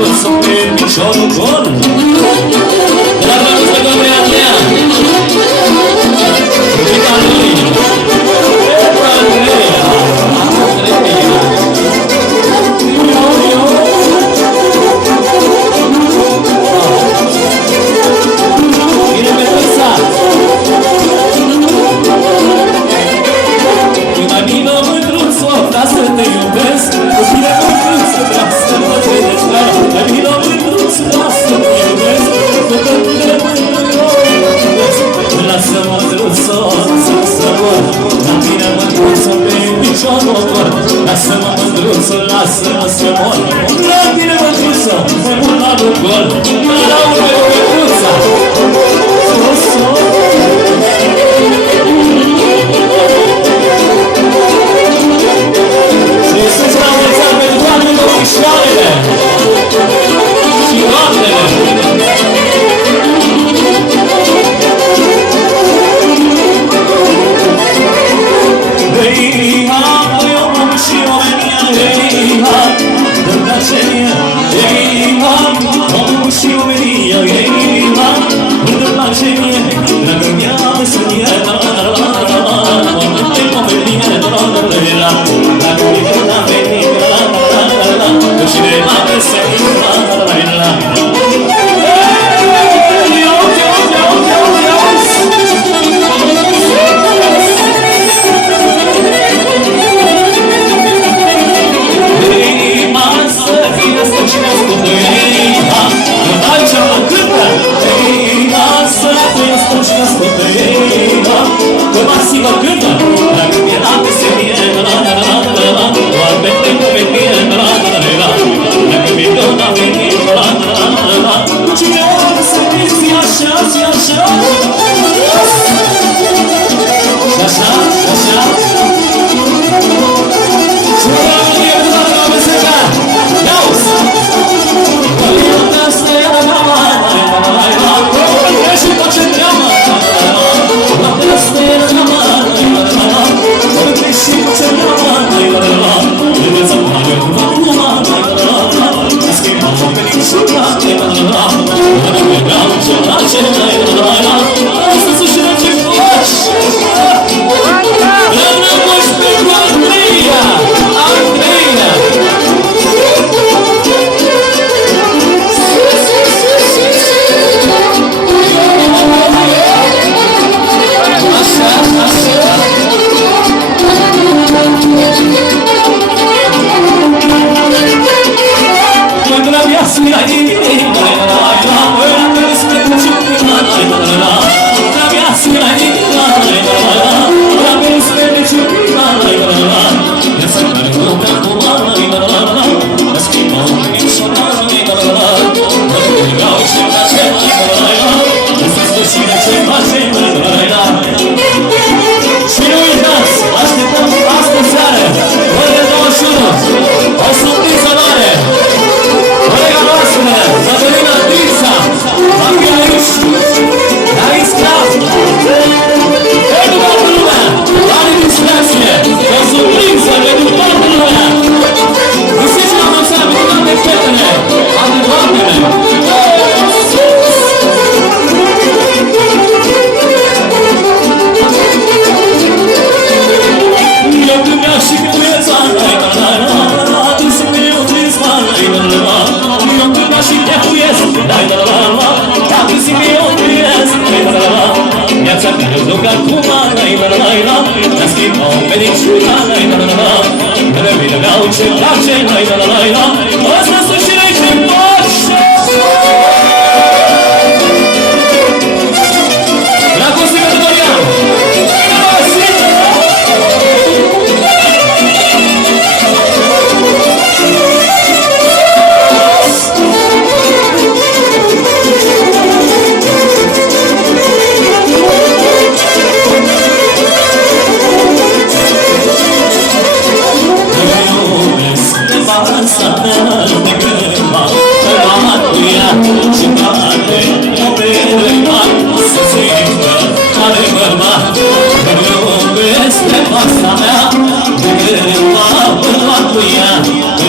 mândruță pe piciorul gol. De la dragostea doamnei Andreea, Rugica lui, Andreea, Bine Petruța! Iumanina mândruță, vreau să te iubesc, cu tine mândruță, vreau să mă vedeți clar. Iumanina mândruță, vreau să te iubesc, cu tine mândruță. Lasă-mă mândruță, să mor, la tine mândruță, pe piciorul gol. Lasă-mă mândruță, lasă-mă să mor, la tine mândruță, mai mult la un gol. La urmă cu Petruța! Și să-ți la mulți ani pentru toate domnișoarele și doamnele! Hei, ha, eu om și omenia, hei, ha, dă-mi plăcere, hei, ha, omul și omenia, hei, ha, dă-mi plăcere, dragă mea, meserie, la, la, la, la, la, la, te pomenie, la, la, la, la, la, dacă mi-e la veni, la, la, la, la, la, că cine m-a meserie, la, la, la, la, la.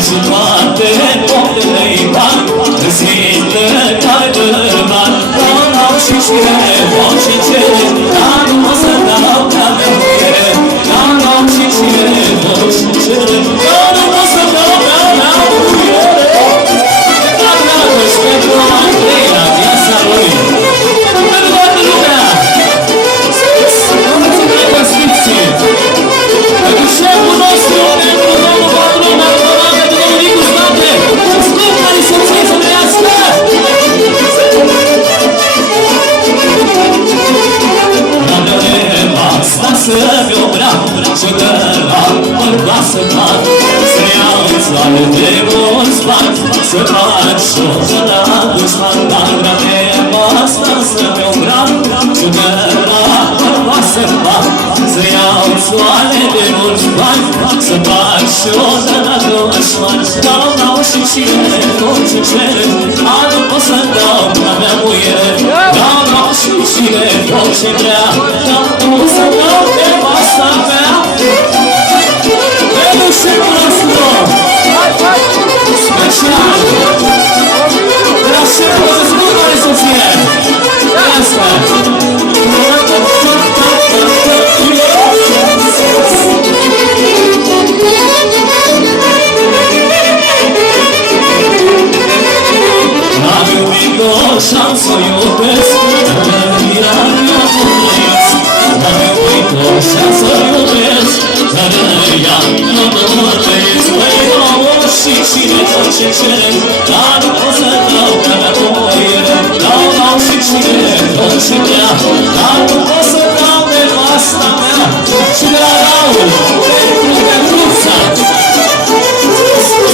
Și toate poate Șoara dușman grave Asta să mi-o grab Ciudăra va să fac Să iau soale de mulți bani Să fac șoara dușman Dau și cine tot ce cere Adu pot să dau la mea muiere Dau și cine tot ce vrea Dau pot să dau de masa mea Venu și prosto Special Era șeful de spun care să fie Asta Am iubit-o și-am să iubesc Iubirea mea măriți Am iubit-o și-am să iubesc Dar ea mă măriți Măi nouă și cine tot ce cere Dar nu pot să dau pe mea moire Dau și cine tot ce vrea Dar nu pot să dau de asta mea Și de la Raul pentru Petruța Să